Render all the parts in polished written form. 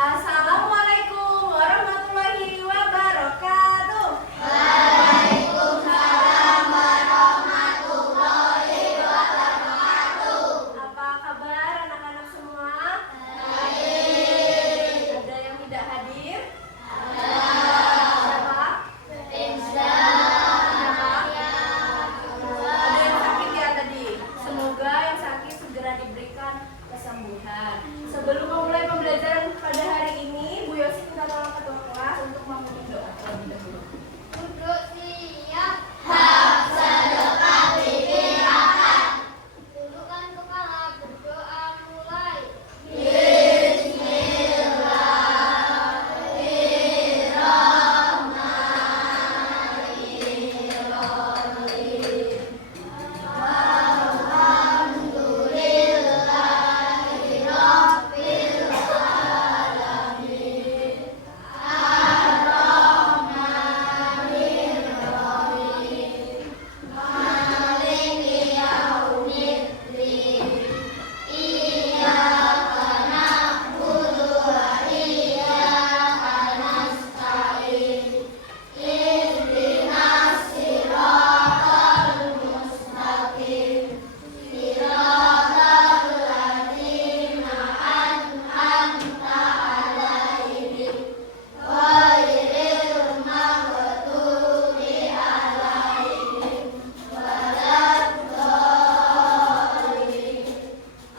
Assalamualaikum warahmatullahi wabarakatuh. Waalaikumsalam warahmatullahi wabarakatuh. Apa kabar anak-anak semua? Baik. Ada yang tidak hadir? Ada. Siapa? Rizda. Ada yang sakit ya tadi? Semoga yang sakit segera diberikan kesembuhan. Sebelum memulai pembelajaran pada hari ini, Bu Yosi minta tolong ketua kelas untuk memenuhi doa terlebih dahulu. Duduk siap. Hafsadoka bibirakat. Dudukkan kepala, berdoa mulai. Bismillahirrahmanirrahim. Alhamdulillahirabbil alamin. Ar-Rahmanir-Rahim. Maliki yaumiddin. Iyyaka na'budu wa iyyaka nasta'in. Ihdinas siratal mustaqim. Siratal ladzina an'amta 'alaihim ghairil maghdubi 'alaihim waladdallin.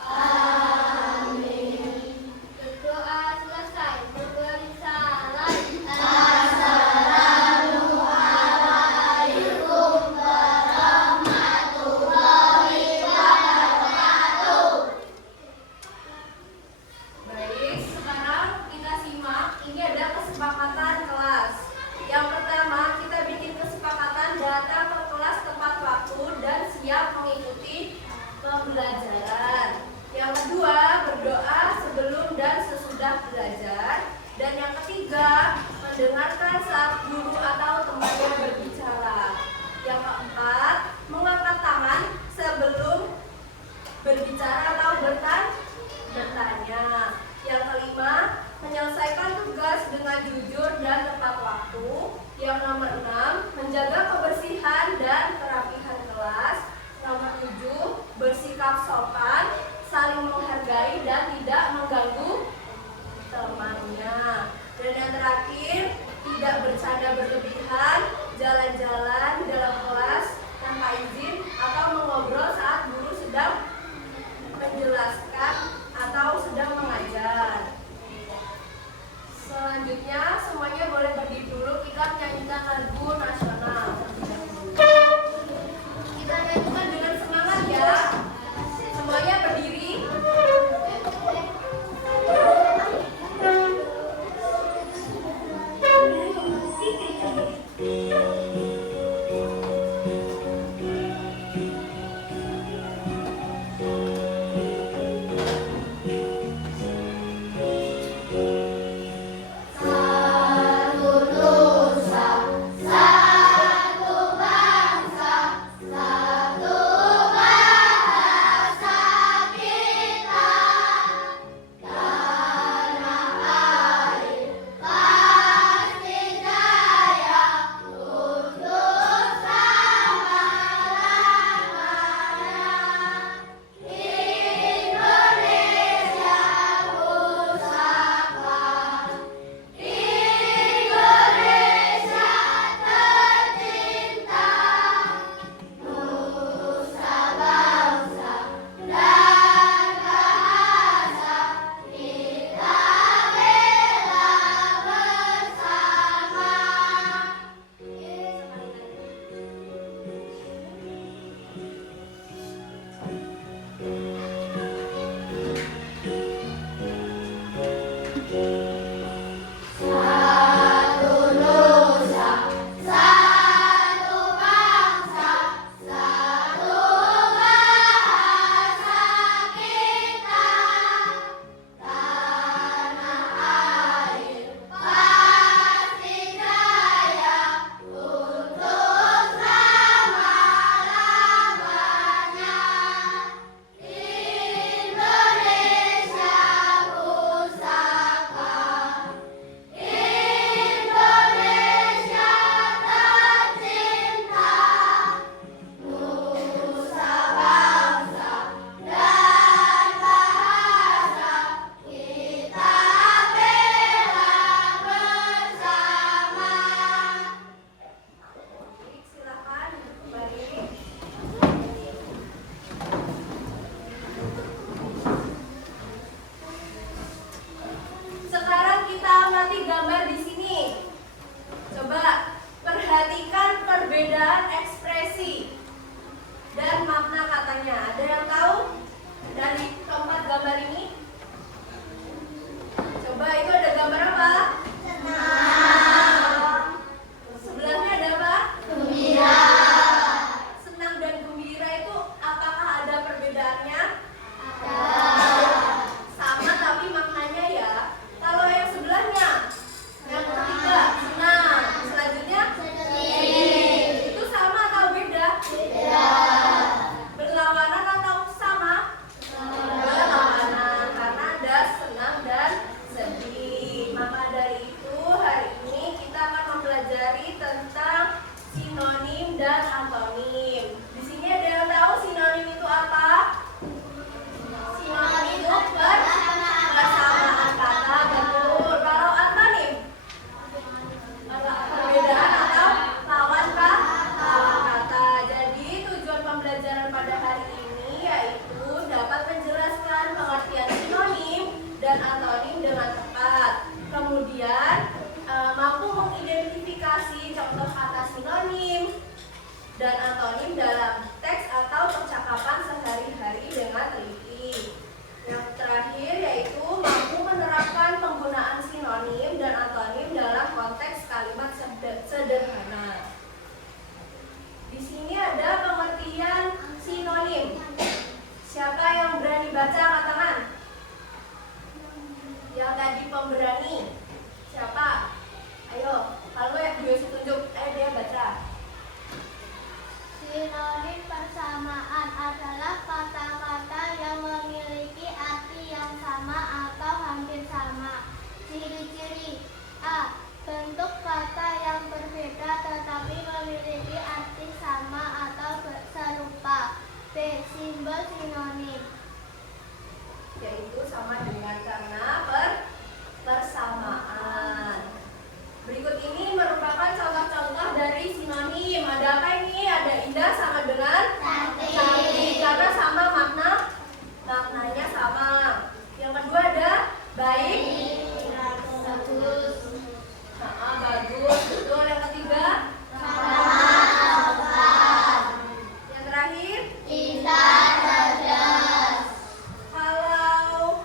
Amin. Berdoa selesai, memberi salam. Assalamualaikum warahmatullahi wabarakatuh. Baik, sekarang kita simak. Ini ada kesepakatan kelas. Yang pertama, kita bikin kesepakatan datang ke kelas tepat waktu dan siap mengikuti pembelajaran. Yang kedua, berdoa sebelum dan sesudah belajar. Dan yang ketiga, mendengarkan saat guru atau temannya berbicara. Yang keempat, mengangkat tangan sebelum berbicara atau bertanya. Yang kelima, menyelesaikan tugas dengan jujur dan tepat waktu. Yang nomor 6, menjaga kebersihan dan kerapihan kelas. Nomor 7, bersikap sopan, saling menghargai dan tidak mengganggu temannya. Dan yang terakhir, tidak bercanda berlebihan, jalan-jalan di dalam kelas tanpa izin atau mengobrol saat guru sedang menjelaskan atau sedang mengajar. Selanjutnya semuanya boleh berdiri dulu, kita menyanyikan lagu nasional. pemberani. Siapa? Ayo, kalau Bu Yosi tunjuk, ayo dia baca. Sinonim persamaan adalah kata-kata yang memiliki arti yang sama atau hampir sama. Ciri-ciri: A. Bentuk kata yang berbeda tetapi memiliki arti sama atau serupa. B. Simbol sinonim. Yaitu sama dengan karena persamaan. Berikut ini merupakan contoh-contoh dari sinonim. Ada apa ini? Ada indah sama dengan cantik karena sama maknanya sama. Yang kedua ada baik, Bagus. bagus, betul. Yang ketiga, yang terakhir, Indah, cerdas. kalau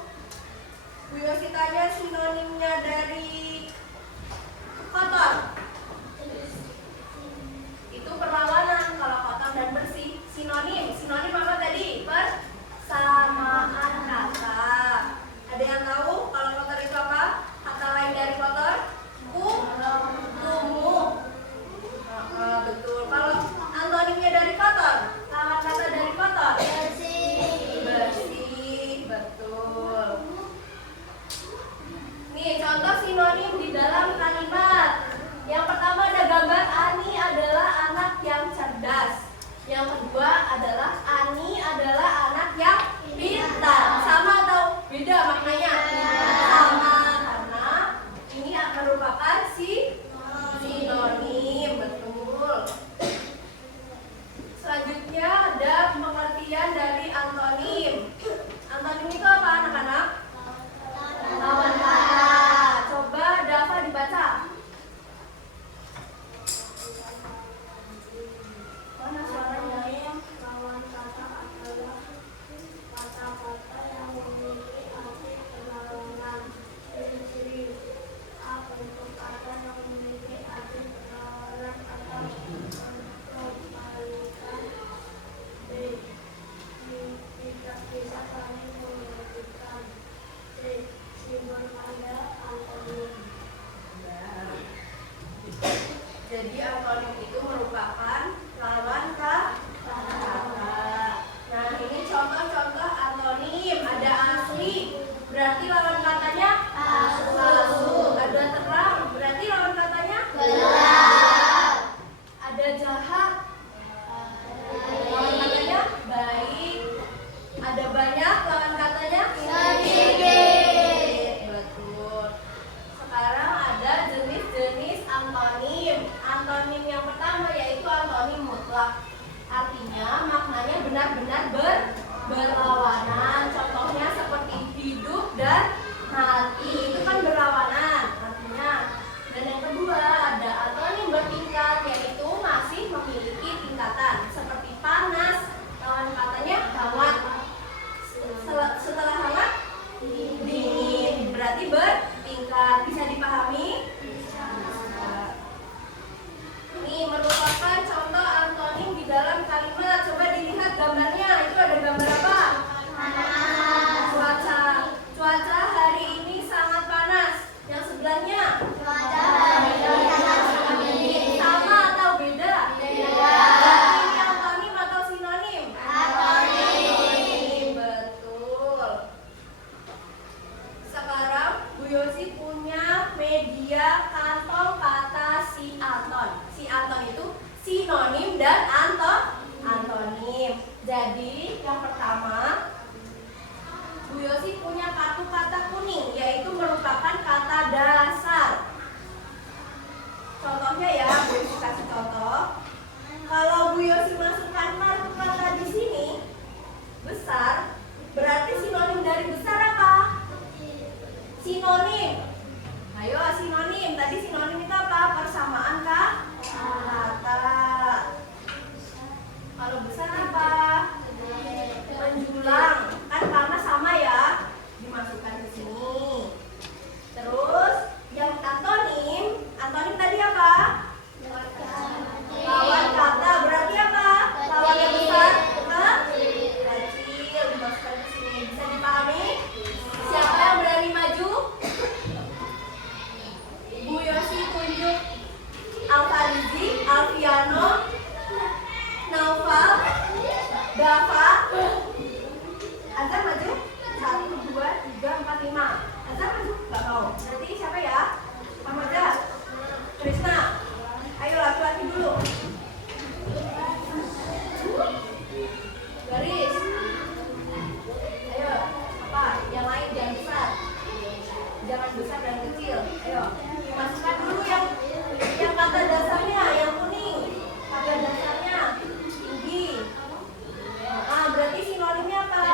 Bu Yosi tanya sinonimnya dari kotor, itu perlawanan. Kalau kotor dan bersih, sinonim apa tadi? Persamaan kata. Ada yang tahu kalau kotor itu apa? Kata lain dari kotor? Kumuh. Betul. Kalau antonimnya dari kotor, lawan kata dari kotor? Bersih, betul. Nih contoh sinonim di dalam kalimat. Yang pertama ada gambar Ani adalah anak yang cerdas. Yang kedua adalah Ani adalah anak yang pintar. Sama atau beda maknanya? Sama, karena ini merupakan sinonim, betul. Selanjutnya ada pengertian dari antonim. Antonim itu apa anak-anak? Lawan kata. Coba Dava dibaca. Mana suaranya? Lawan kata adalah kata-kata yang memiliki arti perlawanan. Ciri-ciri: A. Bentuk kata yang memiliki arti perlawanan atau kebalikan. B. Tidak bisa saling menggantikan. C. Simbol tanda antonim. Jadi antonim itu merupakan lawan kata. Nah, ini contoh-contoh antonim. Ada asli, berarti lawan katanya palsu. Ada terang, berarti lawan katanya Gelap. Ada jahat, lawan katanya baik. Ada banyak, lawan katanya Sedikit. Betul. Sekarang ada jenis-jenis antonim. Antonim yang pertama yaitu antonim mutlak. Artinya maknanya benar-benar berlawanan. Contohnya seperti hidup dan mati. Itu kan berlawanan artinya. Dan yang kedua ada antonim bertingkat, yaitu masih memiliki tingkatan. Seperti panas, lawan katanya hangat. Setelah hangat, dingin. Berarti bertingkat. Bisa dipahami? Ini merupakan contoh antonim di dalam kalimat. Coba dilihat gambarnya. Itu ada gambar apa? Cuaca. Cuaca hari ini sangat panas. Yang sebelahnya? Cuaca hari ini sangat dingin. Sama atau beda? Beda. Ini antonim atau sinonim? Antonim. Betul. Sekarang Bu Yosi punya media kantong kata si Anton. Si Anton itu sinonim dan antonim. Jadi yang pertama, Bu Yosi punya kartu kata kuning, yaitu merupakan kata dasar. Contohnya ya, Bu Yosi kasih contoh. Kalau Bu Yosi masukkan kartu kata di sini besar, berarti sinonim dari besar apa? Sinonim. Ayo sinonim. Tadi sinonim itu apa? Persamaan kata. Kalau besar apa? Menjulang. Kan karena sama ya. Dimasukkan ke sini. Terus yang antonim tadi apa? Lawan kata. Berarti apa? Lawan yang besar kecil. Dimasukkan ke sini. Bisa dipahami? Siapa yang berani maju? Azhar maju? Nggak mau. Berarti siapa ya? Ahmada, Trisna. Ayo laki-laki dulu. Garis. Ayo, apa? Yang lain jangan besar. Jangan besar dan kecil. Ayo, masukkan dulu yang kata dasarnya, yang kuning. Kata dasarnya tinggi. Ah, berarti sinonimnya apa?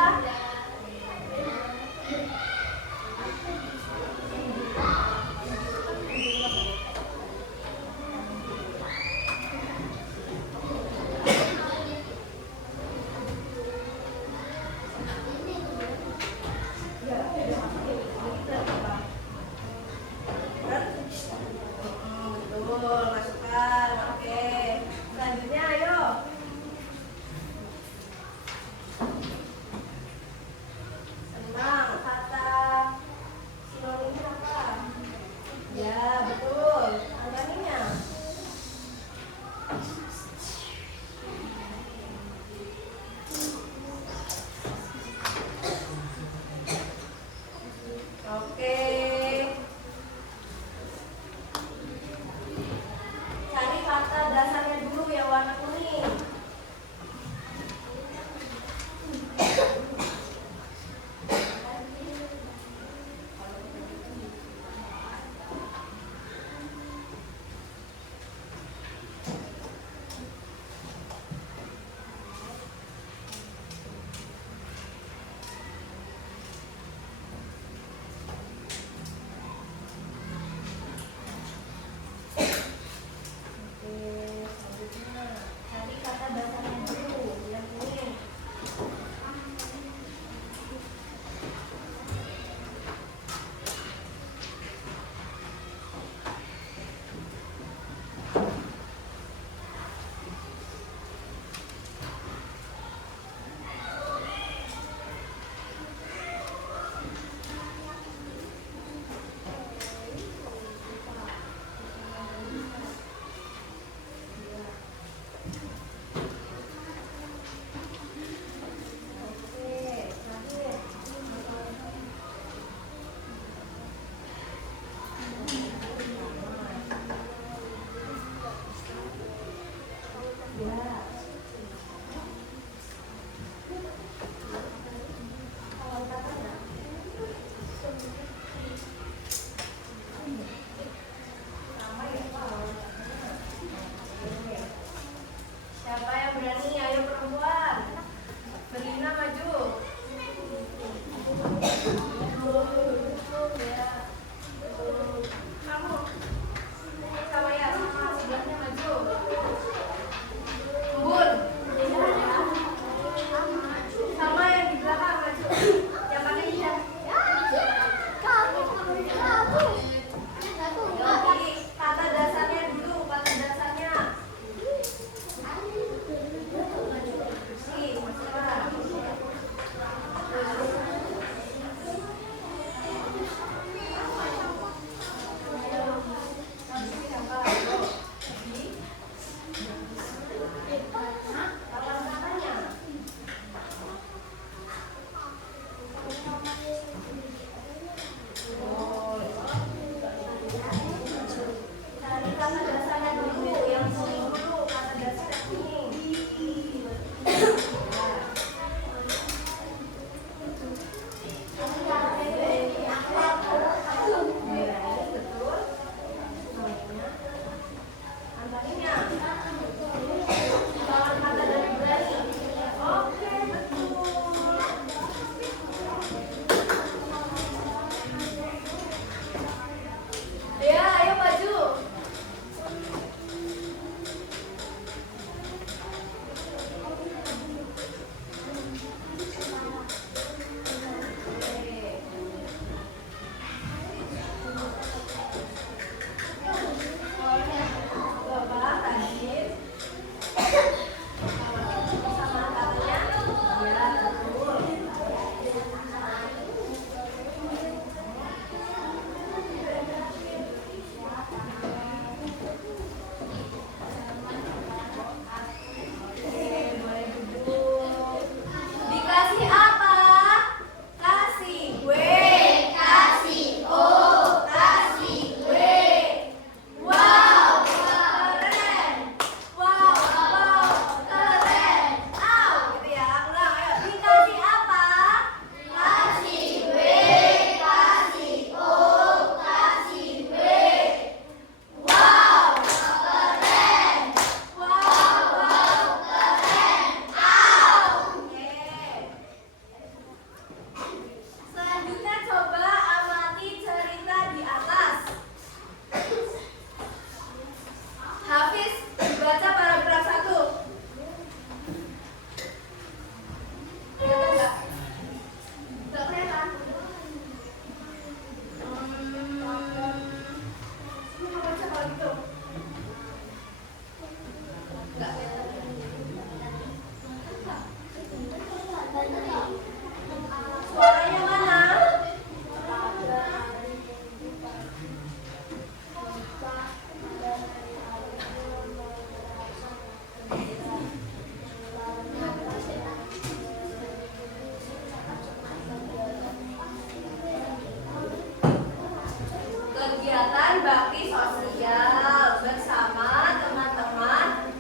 kegiatan bakti sosial bersama teman-teman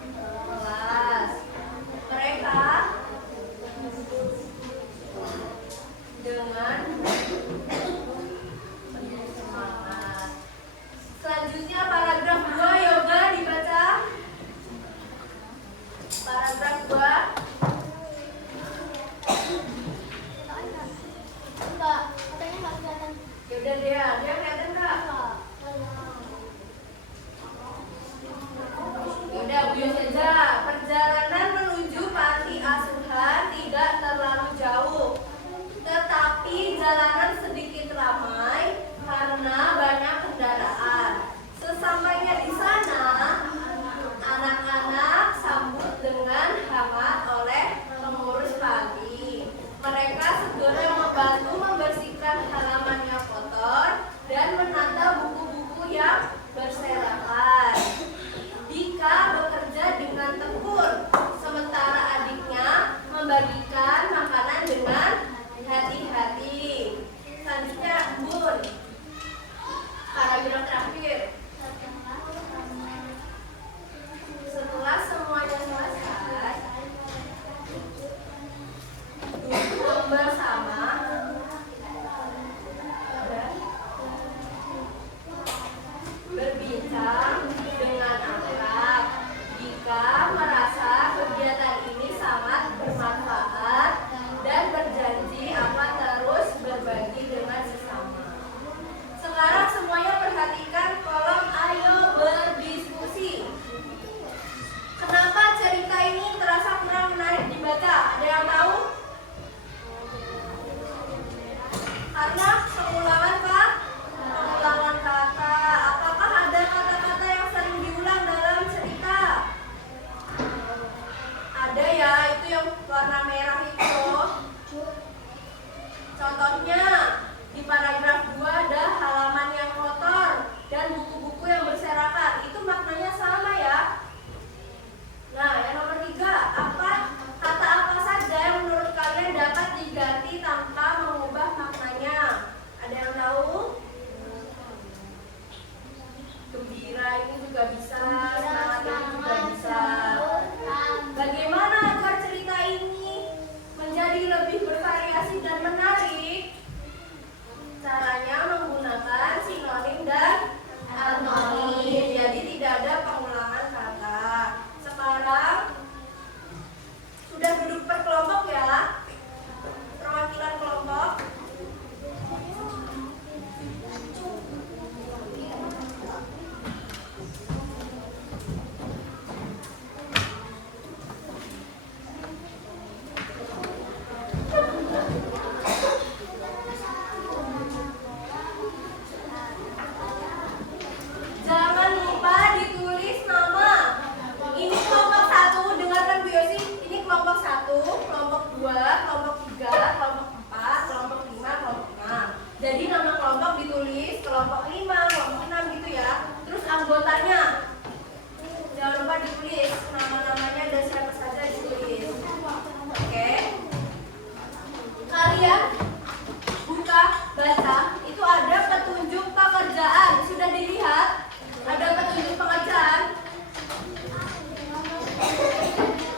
kelas. Mereka dengan semangat. Selanjutnya paragraf 2 yoga dibaca. Paragraf 2. Enggak, katanya nggak kelihatan. Yaudah dia kelihatan nggak? Yaudah Bu saja. Perjalanan menuju panti asuhan tidak terlalu jauh, tetapi jalanan sedikit ramai karena banyak kendaraan. Sesampainya di sana, anak-anak sambut dengan hangat oleh pengurus panti. Mereka segera membantu membersihkan halaman yang kotor dan menata buku-buku yang berserakan. Dika bekerja dengan tekun, sementara adiknya membagikan makanan dengan hati-hati. Selanjutnya, Bun. Paragraf terakhir. Setelah semuanya selesai, duduk bersama dan berbincang dengan akrab. Dika merasa kegiatan ini sangat bermanfaat dan berjanji akan terus berbagi dengan sesama. Sekarang semuanya perhatikan kolom ayo berdiskusi. Kenapa cerita ini terasa kurang menarik dibaca? Ada yang tahu? Karena pengulangan kata. Apakah ada kata-kata yang sering diulang dalam cerita? Ada ya, itu yang warna merah itu. Contohnya di paragraf 2 ada halaman yang kotor dan buku-buku yang berserakan. Itu maknanya sama ya. Nah, yang nomor 3, kata apa saja yang menurut kalian dapat diganti tanpa mengubah maknanya? Ada yang tahu? Gembira ini juga bisa, semangat ini juga bisa. Bagaimana agar cerita ini menjadi lebih bervariasi dan menarik? Caranya menggunakan sinonim dan antonim. Jadi tidak ada pengulangan kata. Sekarang sudah duduk per kelompok ya, perwakilan kelompok. Jangan lupa ditulis nama. Ini kelompok 1, dengarkan Bu Yosi. Ini kelompok 1, kelompok 2, kelompok 3, kelompok 4, kelompok 5, kelompok 6. Jadi nama kelompok ditulis kelompok 5, kelompok 6 gitu ya. Terus anggotanya jangan lupa ditulis nama-namanya dan siapa saja ditulis. Oke. Kalian buka, baca, itu ada petunjuk pekerjaan. Sudah dilihat? Ada petunjuk pekerjaan.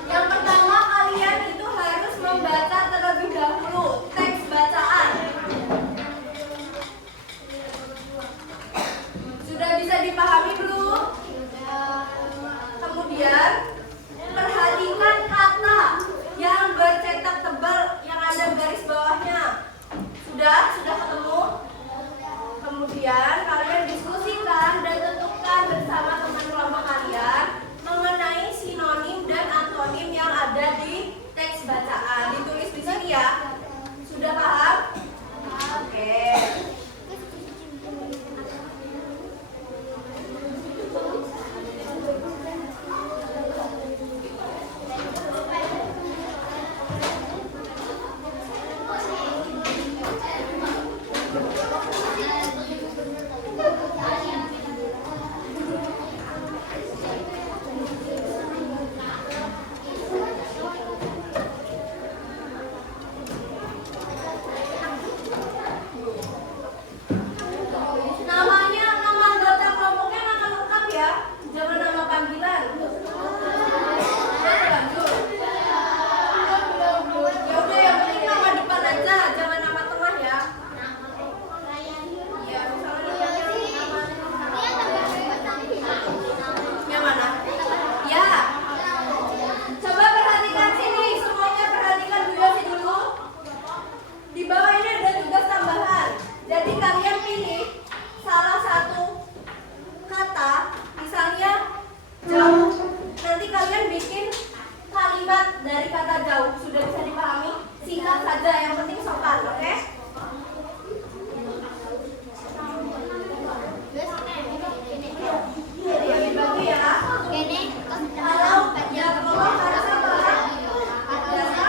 Yang pertama, kalian itu harus membaca terlebih dahulu teks bacaan. Sudah bisa dipahami belum? Kemudian perhatikan kata yang bercetak tebal yang ada garis bawahnya. Sudah ketemu? pilih salah satu kata, misalnya jauh. Nanti kalian bikin kalimat dari kata jauh. Sudah bisa dipahami? Singkat saja, yang penting sopan, oke? Dibagi ya. Kalau yang bawah harus apa? Biasa.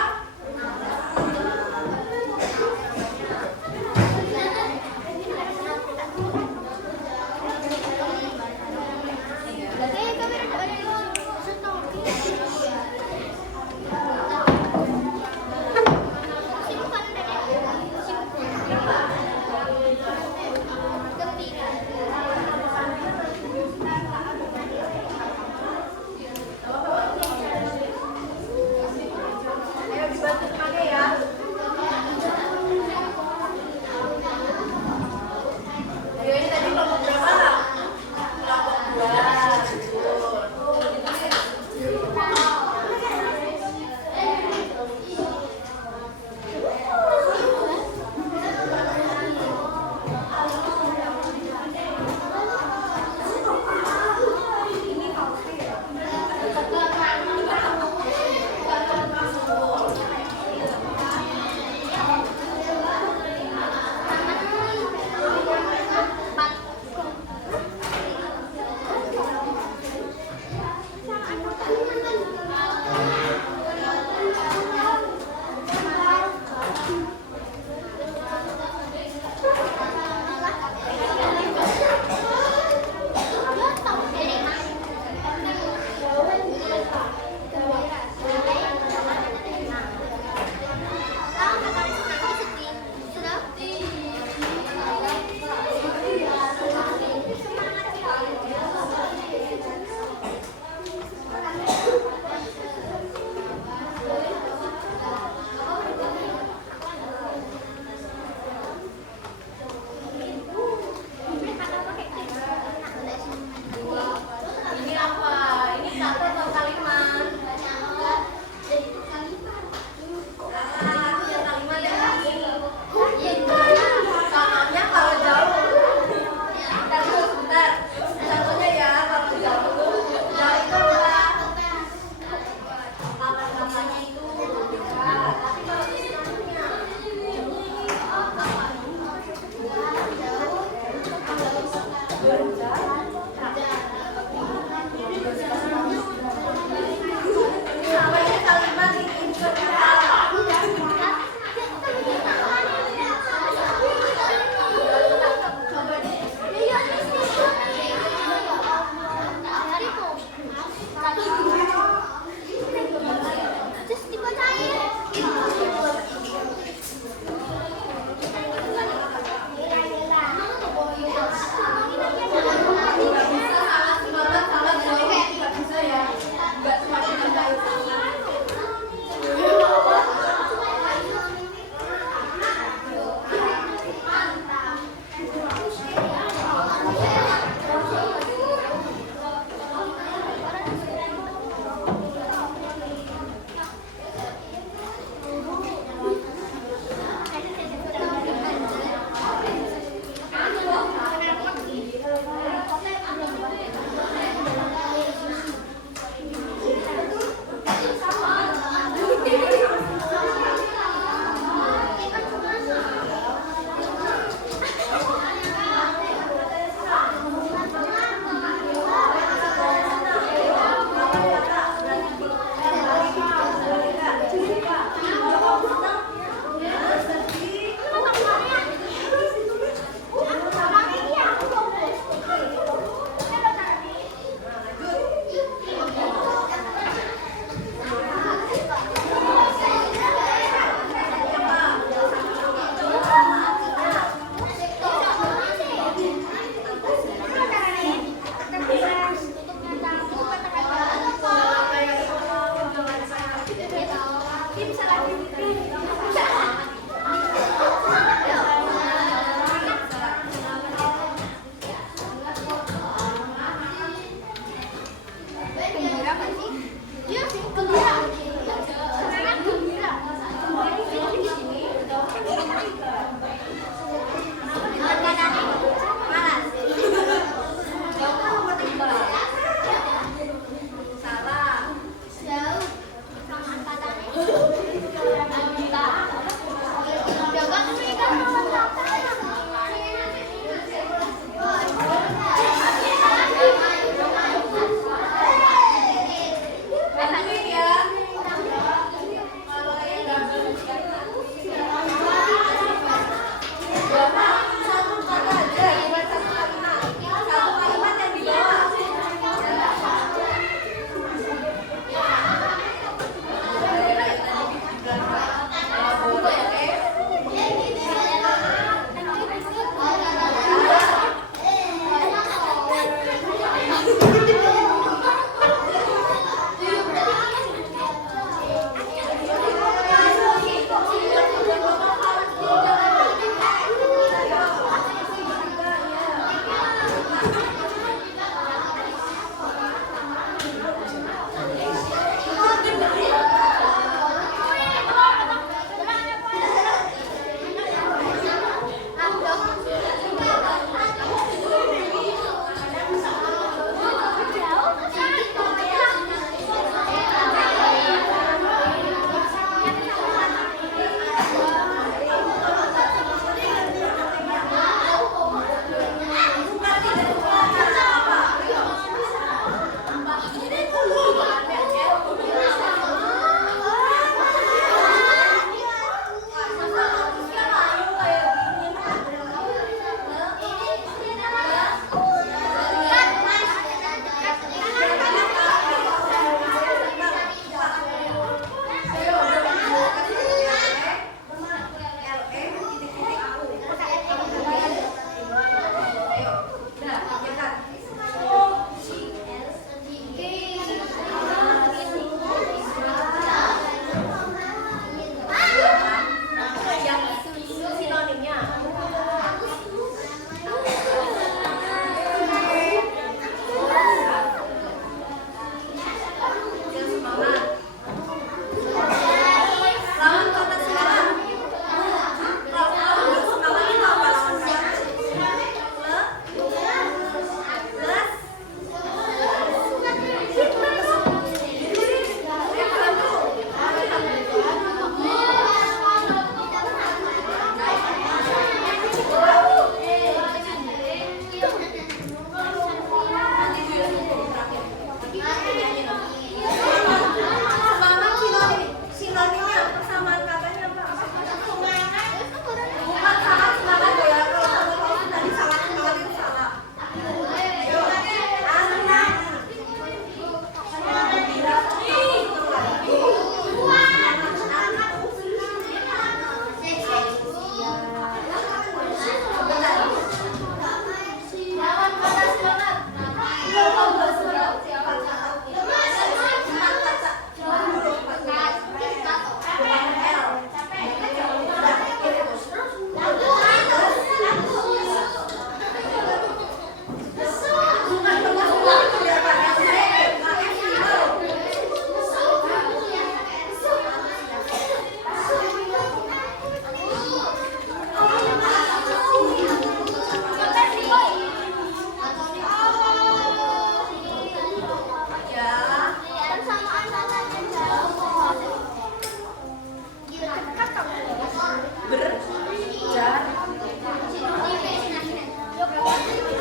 Ayo dibantu temannya ya. Ayo ini tadi kelompok berapa? Kelompok 哎呀！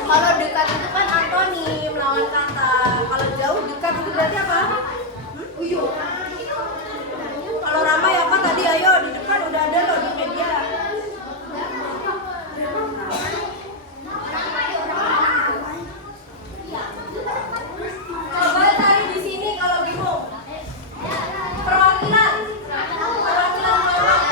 Kalau dekat itu kan antonim, lawan kata. Kalau jauh dekat itu berarti apa? Kalau ramai apa tadi? Ayo di depan udah ada loh di media. Coba cari di sini kalau bingung. Perwakilan. Perwakilan kelompok.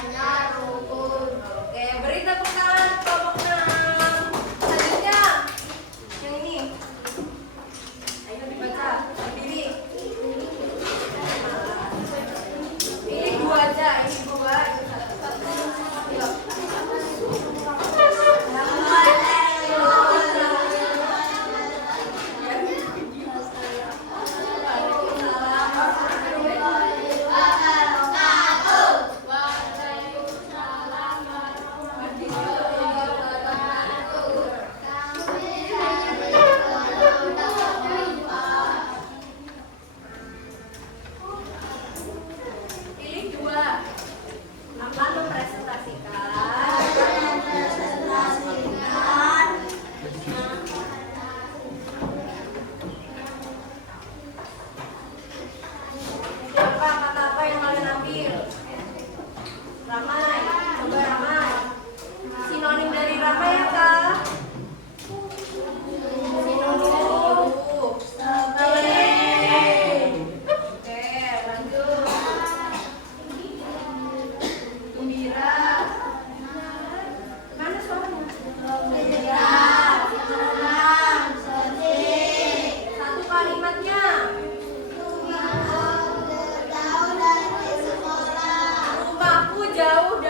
Tandanya rukun. Oke, beri tepuk tangan kelompok 6. Selanjutnya, yang ini. Ayo dibaca, berdiri. Ini 2 aja, ini 2, ini 1. Ayo. Pilih 2. Akan mempresentasikan kata apa yang kalian ambil? Ramai, coba ramai. Sinonim dari ramai apa? Sinonim. Oke, lanjut. Gembira. Mana suaranya? Gembira. Satu kalimatnya. Rumahku jauh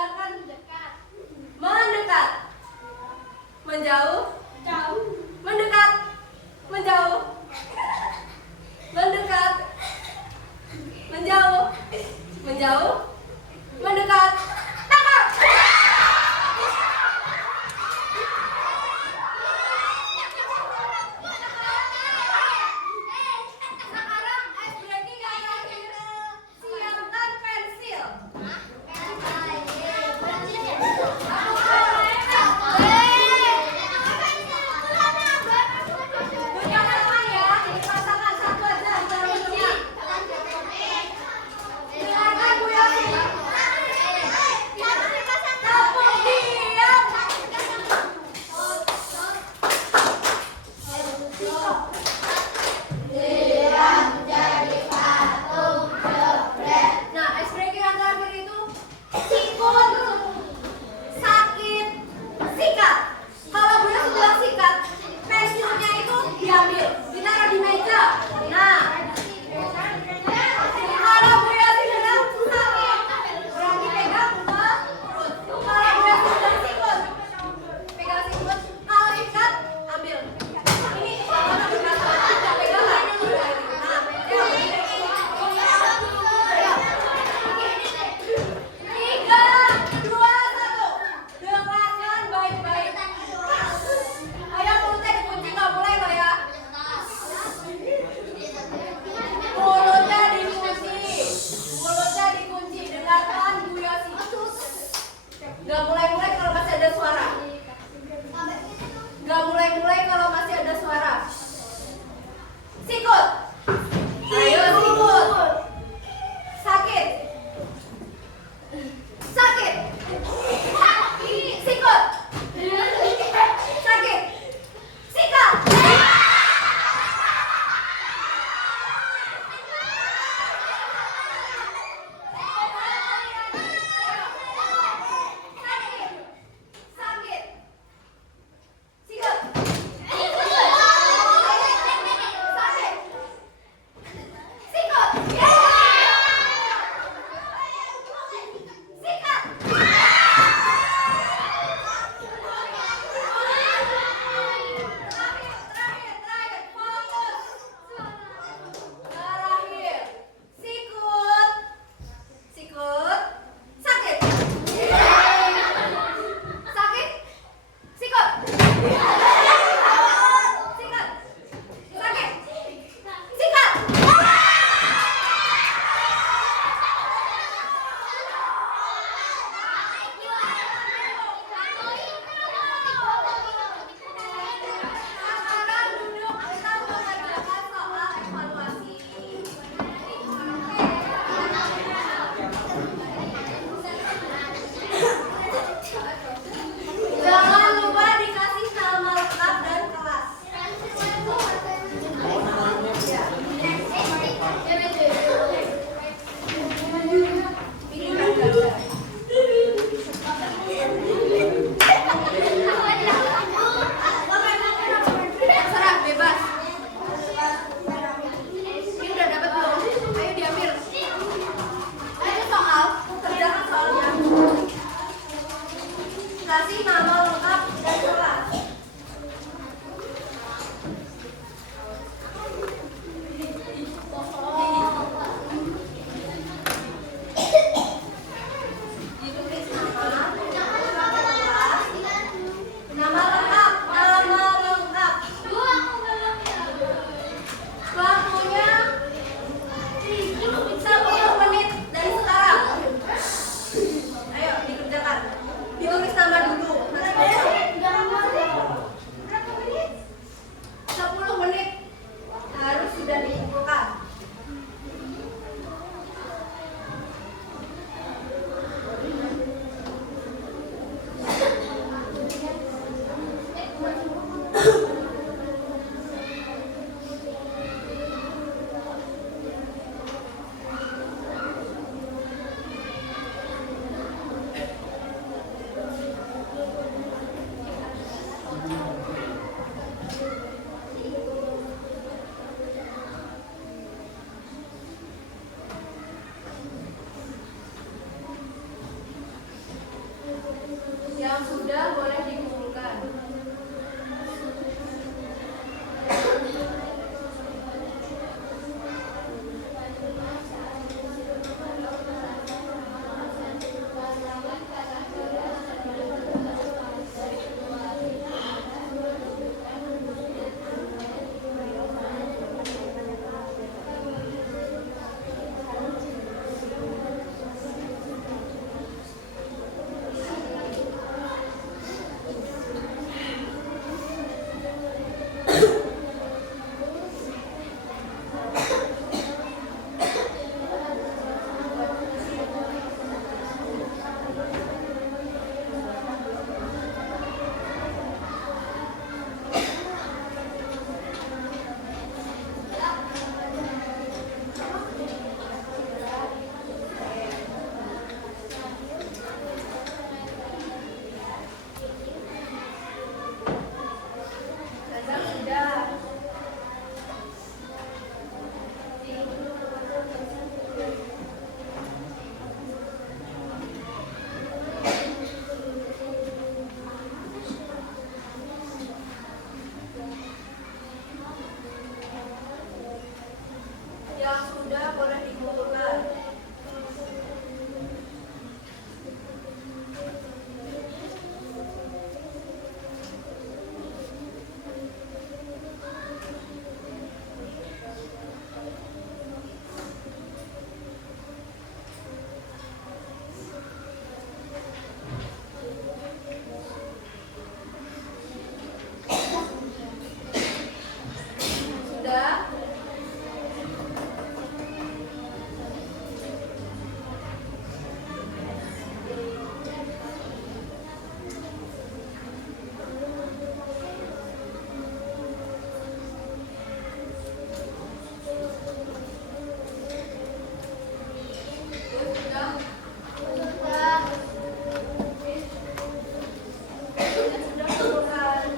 dengarkan. Dekat. Mendekat. Menjauh. Jauh. Mendekat. Menjauh. Mendekat. Menjauh. Menjauh. Mendekat. Tangkap. Sekarang ice breaking yang terakhir. Siapkan pensil. Dipasangkan ya, dipasangkan satu aja bentuknya. Dengarkan Bu Yosi. Tepuk diam. Nah, ice breaking yang terakhir itu sikut, sakit, sikat. Kalau Bu Yosi bilang sikat, pensilnya itu diambil, ditaruh di meja. Nah, kalau Bu Yosi bilang sakit, berarti pegang ke perut. Kalau Bu Yosi bilang sikut, pegang sikut. Kalau ikat, ambil. Ini sama berkata, tidak pegang lah. Nah, tiga, dua, satu. Dengarkan baik-baik. Ayo mulutnya dikunci, nggak boleh loh ya. Mulutnya dikunci. Mulutnya dikunci. Dengarkan Bu Yosi. Nggak mulai-mulai kalau masih ada suara. Nggak mulai-mulai kalau masih ada suara. Sikut. Ayo sikut. Sakit. Sakit. Sikut. Sakit. Sikat. Sakit. Sakit. Sikut. Sakit. Yang sudah boleh dikumpulkan. Yang sudah boleh dikumpulkan. Sudah? Sudah? Sudah. Sudah kumpulkan.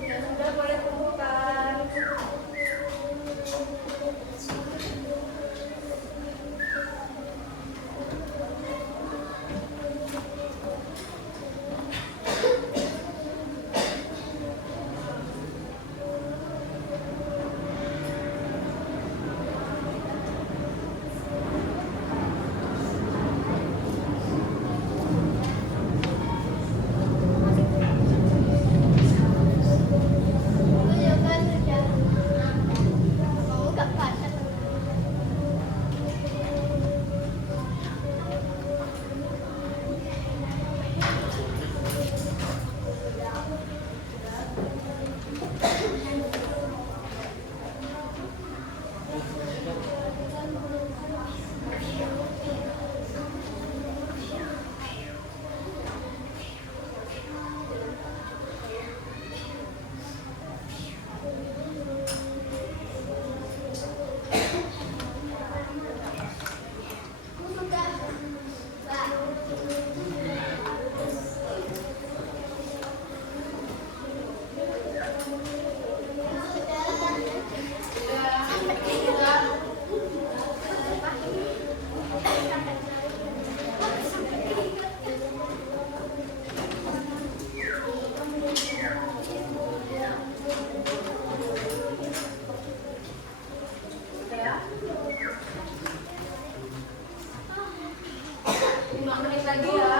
Yang sudah boleh kumpulkan. Aku juga sudah. Mau gak baca? Sudah. Sudah? 5 menit lagi ya.